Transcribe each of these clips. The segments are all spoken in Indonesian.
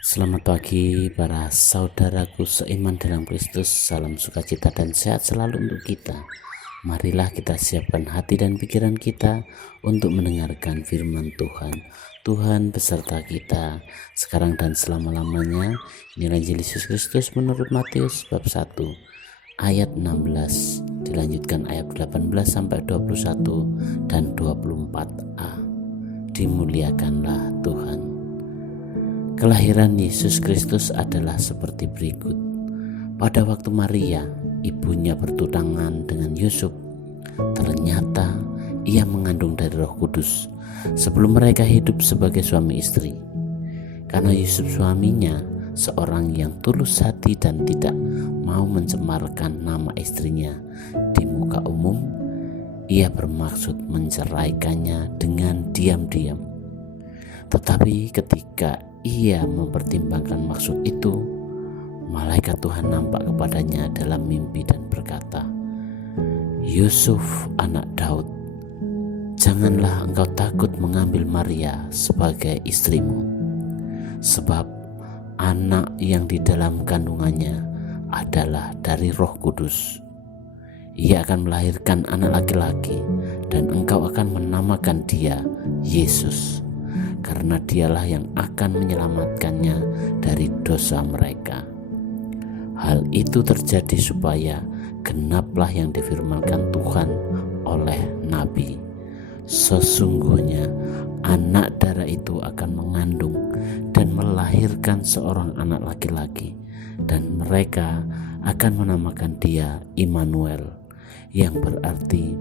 Selamat pagi para saudaraku seiman dalam Kristus. Salam sukacita dan sehat selalu untuk kita. Marilah kita siapkan hati dan pikiran kita untuk mendengarkan firman Tuhan. Tuhan beserta kita sekarang dan selama-lamanya. Inilah Injil Yesus Kristus menurut Matius bab 1 ayat 16, dilanjutkan ayat 18 sampai 21 dan 24a. Dimuliakanlah Tuhan. Kelahiran Yesus Kristus adalah seperti berikut. Pada waktu Maria, ibunya bertunangan dengan Yusuf, ternyata ia mengandung dari Roh Kudus sebelum mereka hidup sebagai suami istri. Karena Yusuf suaminya seorang yang tulus hati dan tidak mau mencemarkan nama istrinya di muka umum, ia bermaksud menceraikannya dengan diam-diam. Tetapi ketika ia mempertimbangkan maksud itu, malaikat Tuhan nampak kepadanya dalam mimpi dan berkata, "Yusuf anak Daud, janganlah engkau takut mengambil Maria sebagai istrimu, sebab anak yang di dalam kandungannya adalah dari Roh Kudus. Ia akan melahirkan anak laki-laki dan engkau akan menamakan dia Yesus, karena dialah yang akan menyelamatkannya dari dosa mereka." Hal itu terjadi supaya genaplah yang difirmankan Tuhan oleh Nabi, "Sesungguhnya anak darah itu akan mengandung dan melahirkan seorang anak laki-laki, dan mereka akan menamakan dia Immanuel," yang berarti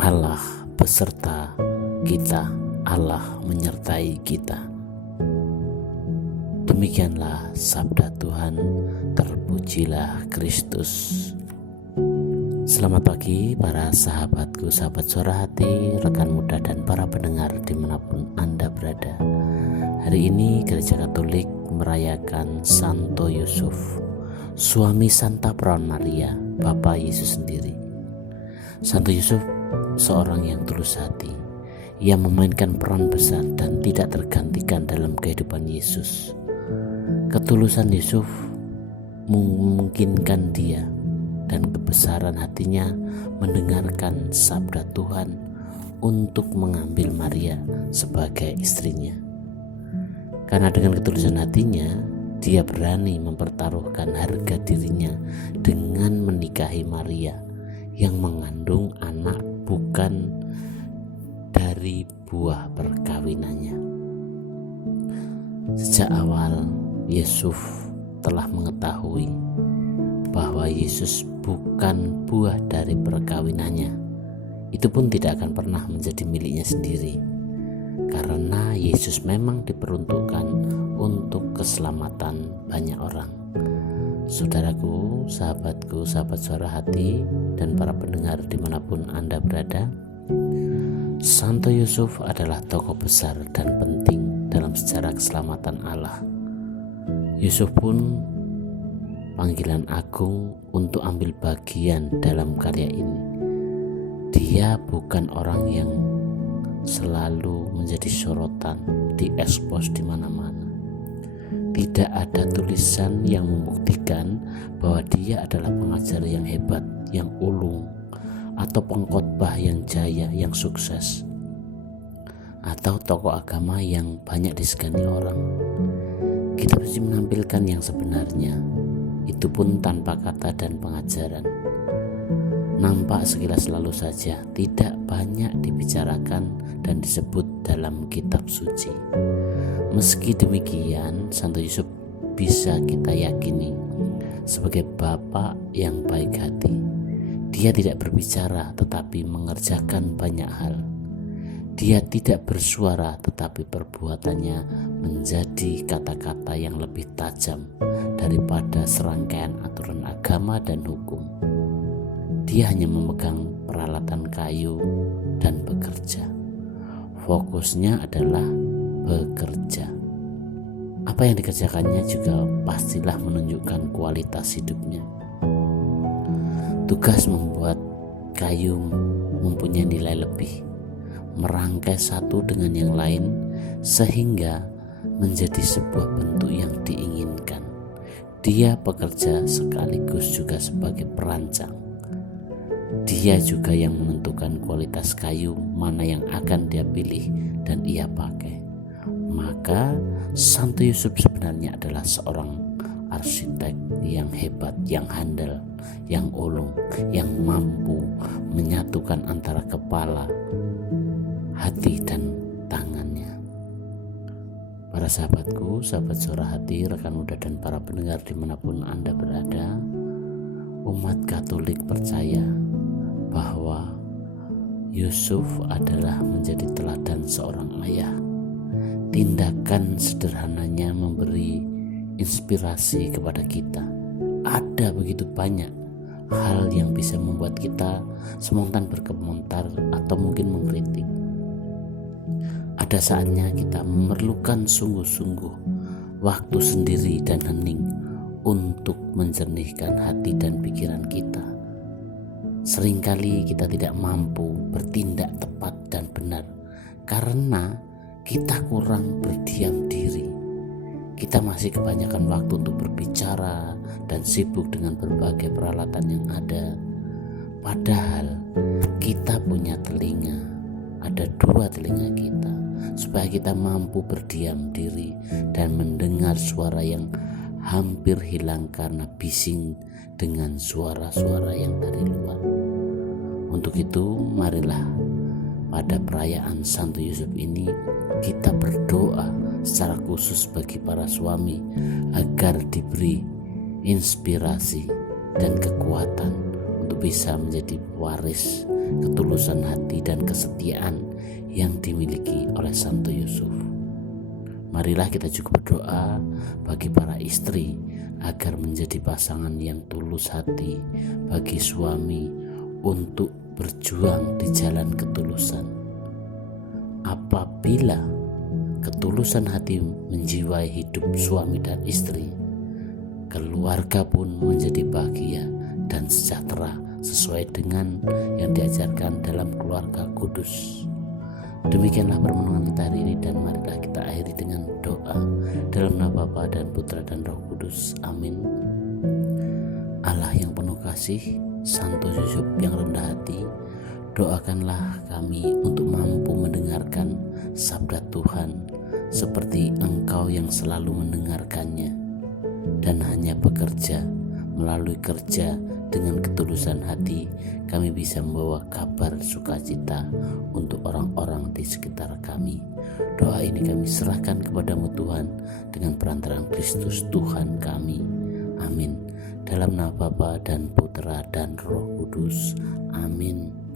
Allah beserta kita, Allah menyertai kita. Demikianlah sabda Tuhan, terpujilah Kristus. Selamat pagi para sahabatku, sahabat suara hati, rekan muda dan para pendengar dimanapun Anda berada. Hari ini Gereja Katolik merayakan Santo Yusuf, suami Santa Perawan Maria, Bapa Yesus sendiri. Santo Yusuf seorang yang tulus hati. Ia memainkan peran besar dan tidak tergantikan dalam kehidupan Yesus. Ketulusan Yusuf memungkinkan dia dan kebesaran hatinya mendengarkan sabda Tuhan untuk mengambil Maria sebagai istrinya. Karena dengan ketulusan hatinya, dia berani mempertaruhkan harga dirinya dengan menikahi Maria yang mengandung anak bukan dari buah perkawinannya. Sejak awal Yusuf telah mengetahui bahwa Yesus bukan buah dari perkawinannya. Itu pun tidak akan pernah menjadi miliknya sendiri, karena Yesus memang diperuntukkan untuk keselamatan banyak orang. Saudaraku, sahabatku, sahabat suara hati, dan para pendengar dimanapun Anda berada, Santo Yusuf adalah tokoh besar dan penting dalam sejarah keselamatan Allah. Yusuf pun panggilan agung untuk ambil bagian dalam karya ini. Dia bukan orang yang selalu menjadi sorotan, diekspos di mana-mana. Tidak ada tulisan yang membuktikan bahwa dia adalah pengajar yang hebat, yang ulung, atau pengkhotbah yang jaya, yang sukses, atau tokoh agama yang banyak disegani orang. Kita mesti menampilkan yang sebenarnya, itu pun tanpa kata dan pengajaran. Nampak sekilas lalu saja, tidak banyak dibicarakan dan disebut dalam kitab suci. Meski demikian, Santo Yusuf bisa kita yakini sebagai bapak yang baik hati. Dia tidak berbicara tetapi mengerjakan banyak hal. Dia tidak bersuara tetapi perbuatannya menjadi kata-kata yang lebih tajam daripada serangkaian aturan agama dan hukum. Dia hanya memegang peralatan kayu dan bekerja. Fokusnya adalah bekerja. Apa yang dikerjakannya juga pastilah menunjukkan kualitas hidupnya. Tugas membuat kayu mempunyai nilai lebih, merangkai satu dengan yang lain sehingga menjadi sebuah bentuk yang diinginkan. Dia pekerja sekaligus juga sebagai perancang. Dia juga yang menentukan kualitas kayu mana yang akan dia pilih dan ia pakai. Maka Santo Yusuf sebenarnya adalah seorang arsitek yang hebat, yang handal, yang ulung, yang mampu menyatukan antara kepala, hati, dan tangannya. Para sahabatku, sahabat Suara Hati, rekan muda dan para pendengar dimanapun Anda berada, umat Katolik percaya bahwa Yusuf adalah menjadi teladan seorang ayah. Tindakan sederhananya memberi inspirasi kepada kita. Ada begitu banyak hal yang bisa membuat kita spontan berkomentar atau mungkin mengkritik. Ada saatnya kita memerlukan sungguh-sungguh waktu sendiri dan hening untuk menjernihkan hati dan pikiran kita. Seringkali kita tidak mampu bertindak tepat dan benar karena kita kurang berdiam diri. Kita masih kebanyakan waktu untuk berbicara dan sibuk dengan berbagai peralatan yang ada. Padahal kita punya telinga, ada dua telinga kita, supaya kita mampu berdiam diri dan mendengar suara yang hampir hilang karena bising dengan suara-suara yang dari luar. Untuk itu, marilah pada perayaan Santo Yusuf ini kita berdoa secara khusus bagi para suami agar diberi inspirasi dan kekuatan untuk bisa menjadi waris ketulusan hati dan kesetiaan yang dimiliki oleh Santo Yusuf. Marilah kita juga berdoa bagi para istri agar menjadi pasangan yang tulus hati bagi suami untuk berjuang di jalan ketulusan. Apabila ketulusan hati menjiwai hidup suami dan istri, keluarga pun menjadi bahagia dan sejahtera sesuai dengan yang diajarkan dalam keluarga kudus. Demikianlah permenungan kita hari ini, dan marilah kita akhiri dengan doa dalam nama Bapa dan Putra dan Roh Kudus. Amin. Allah yang penuh kasih, Santo Yusuf yang rendah hati, doakanlah kami untuk mampu mendengarkan sabda Tuhan seperti Engkau yang selalu mendengarkannya, dan hanya bekerja melalui kerja dengan ketulusan hati kami bisa membawa kabar sukacita untuk orang-orang di sekitar kami. Doa ini kami serahkan kepadamu Tuhan dengan perantaraan Kristus Tuhan kami. Amin. Dalam nama Bapa dan Putra dan Roh Kudus. Amin.